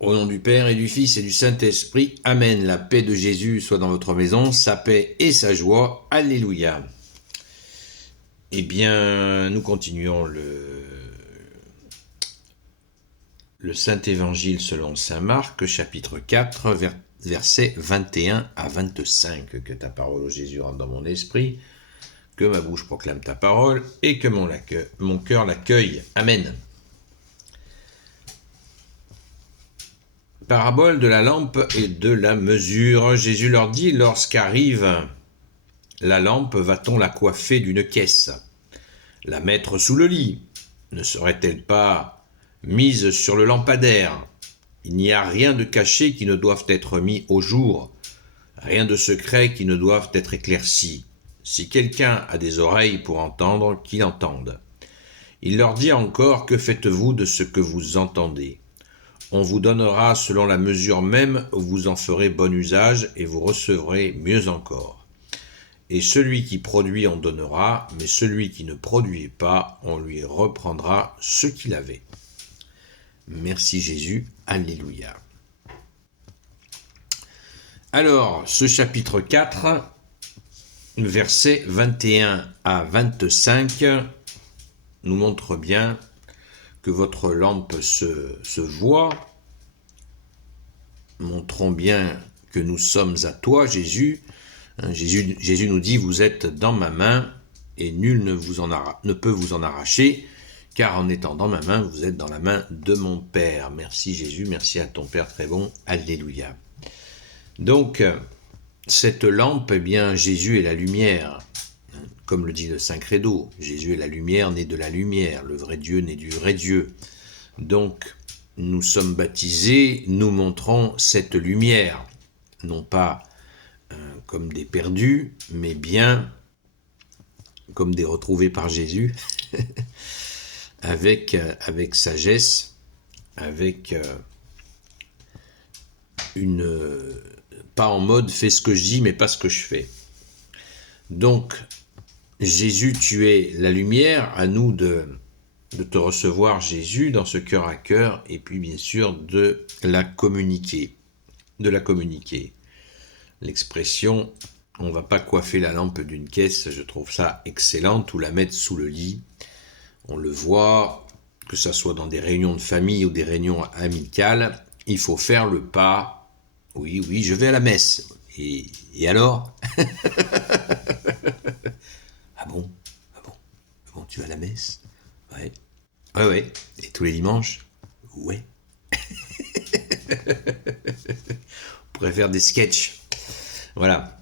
Au nom du Père et du Fils et du Saint-Esprit, Amen. La paix de Jésus soit dans votre maison, sa paix et sa joie. Alléluia. Eh bien, nous continuons le Saint-Évangile selon saint Marc, chapitre 4, versets 21 à 25. Que ta parole, ô Jésus, rentre dans mon esprit, que ma bouche proclame ta parole et que mon cœur l'accueille. Amen. Parabole de la lampe et de la mesure. Jésus leur dit, lorsqu'arrive la lampe, va-t-on la coiffer d'une caisse, la mettre sous le lit? Ne serait-elle pas mise sur le lampadaire? Il n'y a rien de caché qui ne doive être mis au jour, rien de secret qui ne doive être éclairci. Si quelqu'un a des oreilles pour entendre, qu'il entende. Il leur dit encore, que faites-vous de ce que vous entendez? On vous donnera selon la mesure même, vous en ferez bon usage et vous recevrez mieux encore. Et celui qui produit en donnera, mais celui qui ne produit pas, on lui reprendra ce qu'il avait. Merci Jésus, alléluia. Alors, ce chapitre 4, versets 21 à 25, nous montre bien que votre lampe se voit. Montrons bien que nous sommes à toi, Jésus. Jésus nous dit, vous êtes dans ma main et nul ne peut vous en arracher, car en étant dans ma main, vous êtes dans la main de mon Père. Merci Jésus, merci à ton Père très bon. Alléluia. Donc, cette lampe, eh bien, Jésus est la lumière. Comme le dit le Saint Credo, Jésus est la lumière née de la lumière, le vrai Dieu né du vrai Dieu. Donc, nous sommes baptisés, nous montrons cette lumière, non pas comme des perdus, mais bien comme des retrouvés par Jésus, avec sagesse, avec pas en mode fais ce que je dis, mais pas ce que je fais. Donc, Jésus, tu es la lumière, à nous de te recevoir, Jésus, dans ce cœur à cœur, et puis bien sûr de la communiquer. L'expression « on ne va pas coiffer la lampe d'une caisse », je trouve ça excellente, ou la mettre sous le lit. On le voit, que ce soit dans des réunions de famille ou des réunions amicales, il faut faire le pas. Oui, je vais à la messe. Et alors? Ah bon, tu vas à la messe? Ouais. Et tous les dimanches? Ouais. On pourrait faire des sketchs. Voilà.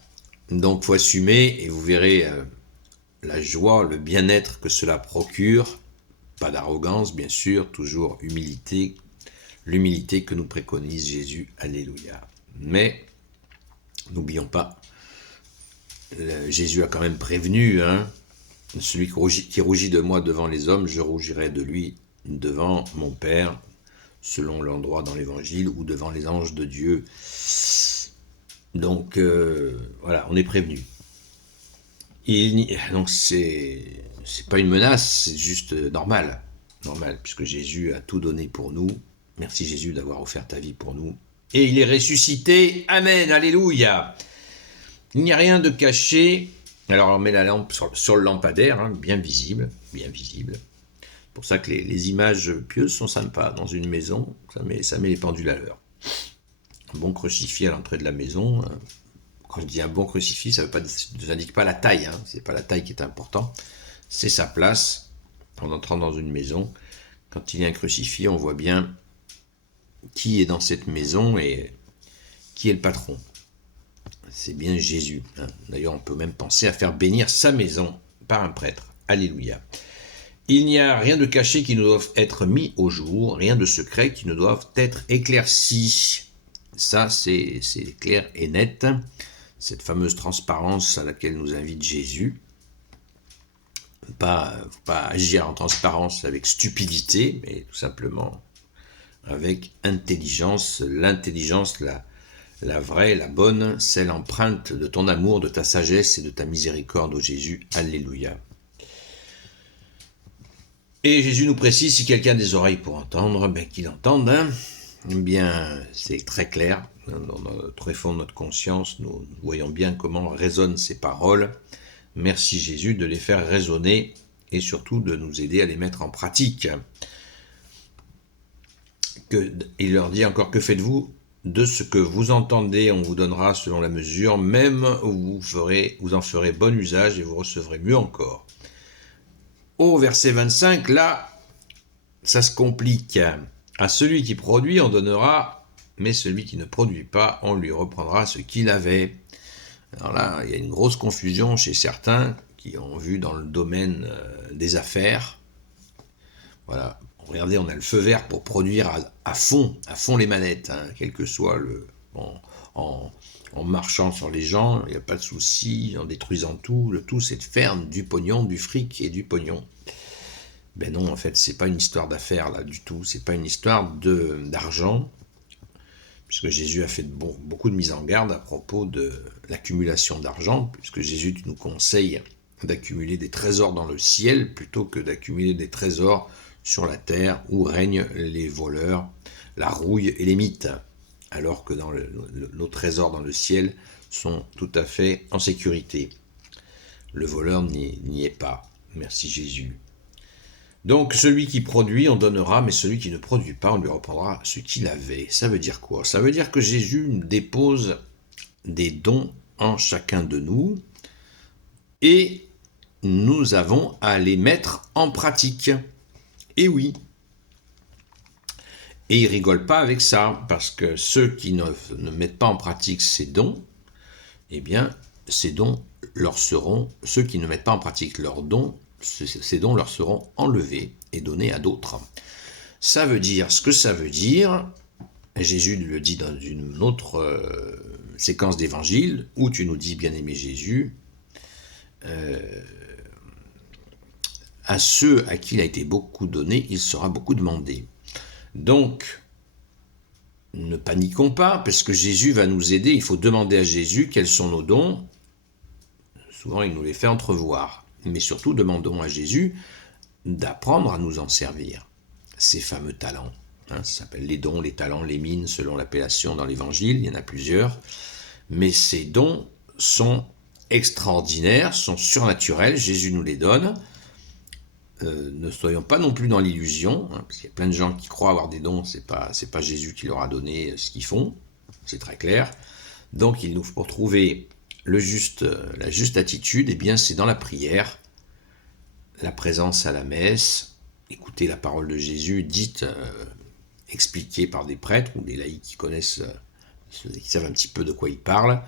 Donc, faut assumer et vous verrez la joie, le bien-être que cela procure. Pas d'arrogance, bien sûr, toujours humilité. L'humilité que nous préconise Jésus. Alléluia. Mais, n'oublions pas, Jésus a quand même prévenu, celui qui rougit de moi devant les hommes, je rougirai de lui devant mon Père, selon l'endroit dans l'Évangile, ou devant les anges de Dieu. Donc, voilà, on est prévenu. Donc, c'est pas une menace, c'est juste normal, puisque Jésus a tout donné pour nous. Merci Jésus d'avoir offert ta vie pour nous. Et il est ressuscité. Amen, alléluia. Il n'y a rien de caché. Alors on met la lampe sur le lampadaire, bien visible. C'est pour ça que les images pieuses sont sympas dans une maison, ça met les pendules à l'heure. Un bon crucifix à l'entrée de la maison. Quand je dis un bon crucifix, ça n'indique pas la taille, c'est pas la taille qui est important, c'est sa place. En entrant dans une maison, quand il y a un crucifix, on voit bien qui est dans cette maison et qui est le patron. C'est bien Jésus. D'ailleurs, on peut même penser à faire bénir sa maison par un prêtre. Alléluia. Il n'y a rien de caché qui ne doive être mis au jour, rien de secret qui ne doive être éclairci. Ça, c'est clair et net. Cette fameuse transparence à laquelle nous invite Jésus. Faut pas agir en transparence avec stupidité, mais tout simplement avec intelligence. L'intelligence, la vraie, la bonne, celle empreinte de ton amour, de ta sagesse et de ta miséricorde, ô Jésus. Alléluia. Et Jésus nous précise, si quelqu'un a des oreilles pour entendre, qu'il entende. Eh bien, c'est très clair. Dans le très fond de notre conscience, nous voyons bien comment résonnent ces paroles. Merci Jésus de les faire résonner et surtout de nous aider à les mettre en pratique. Il leur dit encore, que faites-vous de ce que vous entendez, on vous donnera selon la mesure, même où vous en ferez bon usage et vous recevrez mieux encore. Au verset 25, là, ça se complique. À celui qui produit, on donnera, mais celui qui ne produit pas, on lui reprendra ce qu'il avait. Alors là, il y a une grosse confusion chez certains qui ont vu dans le domaine des affaires. Voilà, regardez, on a le feu vert pour produire à fond les manettes, hein, quel que soit le... Bon, en marchant sur les gens, il n'y a pas de souci, en détruisant tout. Le tout, c'est de faire du pognon, du fric et du pognon. Ben non, en fait, c'est pas une histoire d'affaires là du tout, c'est pas une histoire d'argent, puisque Jésus a fait beaucoup de mises en garde à propos de l'accumulation d'argent, puisque Jésus nous conseille d'accumuler des trésors dans le ciel plutôt que d'accumuler des trésors sur la terre où règnent les voleurs, la rouille et les mythes, alors que nos trésors dans le ciel sont tout à fait en sécurité. Le voleur n'y est pas, merci Jésus. Donc celui qui produit, on donnera, mais celui qui ne produit pas, on lui reprendra ce qu'il avait. Ça veut dire quoi? Ça veut dire que Jésus dépose des dons en chacun de nous et nous avons à les mettre en pratique. Et oui. Et il rigole pas avec ça, parce que ceux qui ne mettent pas en pratique ces dons, eh bien, ces dons leur seront, ceux qui ne mettent pas en pratique leurs dons, ces dons leur seront enlevés et donnés à d'autres. Ça veut dire ce que ça veut dire. Jésus le dit dans une autre séquence d'évangile, où tu nous dis, bien-aimé Jésus, à ceux à qui il a été beaucoup donné, il sera beaucoup demandé. Donc, ne paniquons pas, parce que Jésus va nous aider. Il faut demander à Jésus quels sont nos dons. Souvent, il nous les fait entrevoir. Mais surtout, demandons à Jésus d'apprendre à nous en servir. Ces fameux talents. Ça s'appelle les dons, les talents, les mines, selon l'appellation dans l'Évangile. Il y en a plusieurs. Mais ces dons sont extraordinaires, sont surnaturels. Jésus nous les donne. Ne soyons pas non plus dans l'illusion, parce qu'il y a plein de gens qui croient avoir des dons, c'est pas Jésus qui leur a donné ce qu'ils font, c'est très clair. Donc il nous faut trouver la juste attitude, et bien c'est dans la prière, la présence à la messe, écouter la parole de Jésus dite, expliquée par des prêtres ou des laïcs qui connaissent, qui savent un petit peu de quoi ils parlent,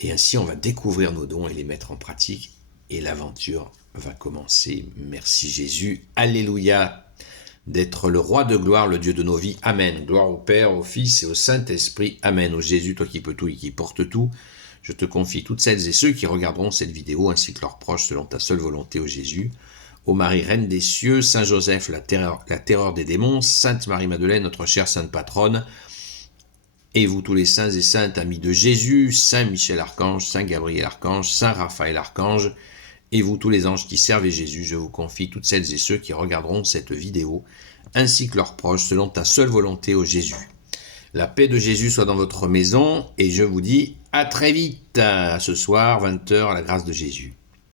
et ainsi on va découvrir nos dons et les mettre en pratique, et l'aventure va commencer. Merci Jésus, alléluia, d'être le roi de gloire, le Dieu de nos vies, amen. Gloire au Père, au Fils et au Saint-Esprit, amen. Ô Jésus, toi qui peux tout et qui portes tout, je te confie toutes celles et ceux qui regarderont cette vidéo, ainsi que leurs proches, selon ta seule volonté, ô Jésus. Ô Marie, Reine des cieux, Saint Joseph, la terreur des démons, Sainte Marie-Madeleine, notre chère Sainte Patronne, et vous tous les saints et saintes amis de Jésus, Saint Michel Archange, Saint Gabriel Archange, Saint Raphaël Archange, et vous tous les anges qui servent Jésus, je vous confie toutes celles et ceux qui regarderont cette vidéo, ainsi que leurs proches, selon ta seule volonté, ô Jésus. La paix de Jésus soit dans votre maison, et je vous dis à très vite, à ce soir, 20h, à la grâce de Jésus.